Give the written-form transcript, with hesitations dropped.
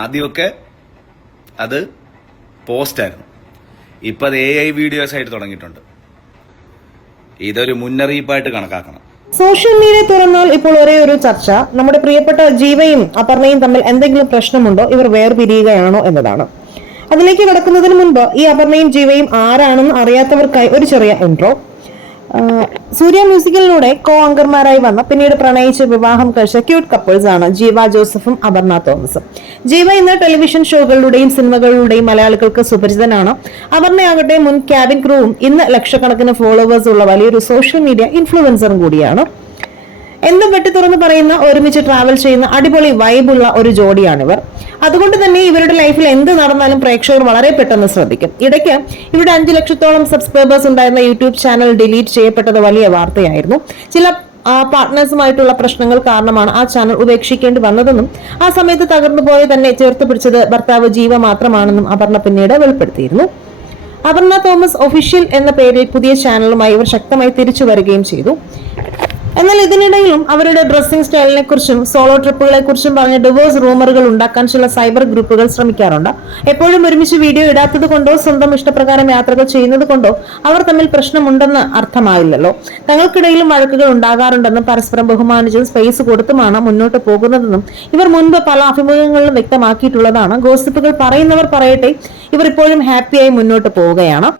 ആദ്യമൊക്കെ അത് പോസ്റ്റായിരുന്നു, ഇപ്പൊ അത് AI വീഡിയോസ് ആയിട്ട് തുടങ്ങിയിട്ടുണ്ട്. ഇതൊരു മുന്നറിയിപ്പായിട്ട് കണക്കാക്കണം. സോഷ്യൽ മീഡിയ തുറന്നാൽ ഇപ്പോൾ ഒരേ ഒരു ചർച്ച നമ്മുടെ പ്രിയപ്പെട്ട ജീവയും അപർണയും തമ്മിൽ എന്തെങ്കിലും പ്രശ്നമുണ്ടോ, ഇവർ വേർപിരിയുകയാണോ എന്നതാണ്. അതിലേക്ക് കടക്കുന്നതിന് മുൻപ് ഈ അപർണയും ജീവയും ആരാണെന്ന് അറിയാത്തവർക്കായി ഒരു ചെറിയ ഇൻട്രോ. സൂര്യ മ്യൂസിക്കലിലൂടെ കോ ആങ്കർമാരായി വന്ന പിന്നീട് പ്രണയിച്ച് വിവാഹം കഴിച്ച ക്യൂട്ട് കപ്പിൾസ് ആണ് ജീവ ജോസഫും അപർണ തോമസും. ജീവ ഇന്ന് ടെലിവിഷൻ ഷോകളിലൂടെയും സിനിമകളിലൂടെയും മലയാളികൾക്ക് സുപരിചിതനാണ്. അപർണയാകട്ടെ മുൻ ക്യാബിൻ ക്രൂവും ഇന്ന് ലക്ഷക്കണക്കിന് ഫോളോവേഴ്സ് ഉള്ള വലിയൊരു സോഷ്യൽ മീഡിയ ഇൻഫ്ലുവൻസറും കൂടിയാണ്. എന്തും വെട്ടി തുറന്ന് പറയുന്ന, ഒരുമിച്ച് ട്രാവൽ ചെയ്യുന്ന അടിപൊളി വൈബുള്ള ഒരു ജോഡിയാണിവർ. അതുകൊണ്ട് തന്നെ ഇവരുടെ ലൈഫിൽ എന്ത് നടന്നാലും പ്രേക്ഷകർ വളരെ പെട്ടെന്ന് ശ്രദ്ധിക്കും. ഇടയ്ക്ക് ഇവരുടെ 5 ലക്ഷത്തോളം സബ്സ്ക്രൈബേഴ്സ് ഉണ്ടായിരുന്ന യൂട്യൂബ് ചാനൽ ഡിലീറ്റ് ചെയ്യപ്പെട്ടത് വലിയ വാർത്തയായിരുന്നു. ചില പാർട്ട്നേഴ്സുമായിട്ടുള്ള പ്രശ്നങ്ങൾ കാരണമാണ് ആ ചാനൽ ഉപേക്ഷിക്കേണ്ടി വന്നതെന്നും ആ സമയത്ത് തകർന്നു പോയി തന്നെ ചേർത്ത് പിടിച്ചത് ഭർത്താവ് ജീവ മാത്രമാണെന്നും അപർണ പിന്നീട് വെളിപ്പെടുത്തിയിരുന്നു. അപർണ തോമസ് ഒഫീഷ്യൽ എന്ന പേരിൽ പുതിയ ചാനലുമായി ഇവർ ശക്തമായി തിരിച്ചു വരികയും ചെയ്തു. എന്നാൽ ഇതിനിടയിലും അവരുടെ ഡ്രസ്സിംഗ് സ്റ്റൈലിനെ കുറിച്ചും സോളോ ട്രിപ്പുകളെ കുറിച്ചും പറഞ്ഞ് ഡിവോഴ്സ് റൂമറുകൾ ഉണ്ടാക്കാൻ ചില സൈബർ ഗ്രൂപ്പുകൾ ശ്രമിക്കാറുണ്ട്. എപ്പോഴും ഒരുമിച്ച് വീഡിയോ ഇടാത്തത് കൊണ്ടോ സ്വന്തം ഇഷ്ടപ്രകാരം യാത്രകൾ ചെയ്യുന്നത് കൊണ്ടോ അവർ തമ്മിൽ പ്രശ്നമുണ്ടെന്ന് അർത്ഥമായില്ലല്ലോ. തങ്ങൾക്കിടയിലും വഴക്കുകൾ ഉണ്ടാകാറുണ്ടെന്നും പരസ്പരം ബഹുമാനിച്ചും സ്പേസ് കൊടുത്തുമാണ് മുന്നോട്ട് പോകുന്നതെന്നും ഇവർ മുൻപ് പല അഭിമുഖങ്ങളിലും വ്യക്തമാക്കിയിട്ടുള്ളതാണ്. ഗോസിപ്പുകൾ പറയുന്നവർ പറയട്ടെ, ഇവർ ഇപ്പോഴും ഹാപ്പിയായി മുന്നോട്ട് പോവുകയാണ്.